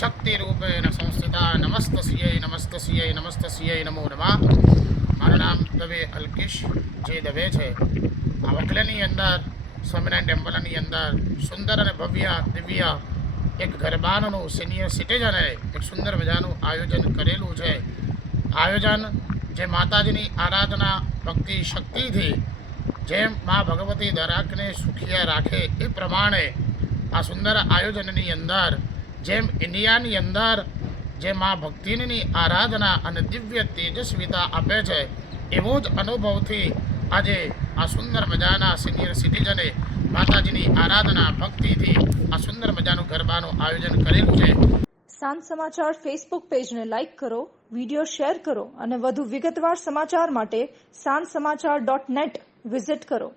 શક્તિરૂપેણ સંસ્થિતા નમસ્તસ્યૈ નમો નમઃ. મારું નામ દવે અલ્કેશ જે દવે છે. આ વકલેની અંદર સ્વામિનારાયણ ટેમ્પલની અંદર સુંદર અને ભવ્ય દિવ્ય એક ગરબાનું સિનિયર સિટીઝને એક સુંદર મજાનું આયોજન કરેલું છે. આયોજન જે માતાજીની આરાધના ભક્તિ શક્તિથી જેમ મા ભગવતી દરેકને સુખિયા રાખે એ પ્રમાણે આ સુંદર આયોજનની અંદર જેમ ઇન્ડિયાની અંદર જે મા ભક્તિની આરાધના અને દિવ્ય તેજસ્વીતા આપે છે એવો જ અનુભવથી આજે આ સુંદર મજાના સિનિયર સિટીઝને માતાજીની આરાધના ભક્તિથી આ સુંદર મજાનું ગરબાનું આયોજન કરેલું છે. સાંજ સમાચાર ફેસબુક પેજને લાઇક કરો, વિડીયો શેર કરો અને વધુ વિગતવાર સમાચાર માટે sanssamachar.net વિઝિટ કરો.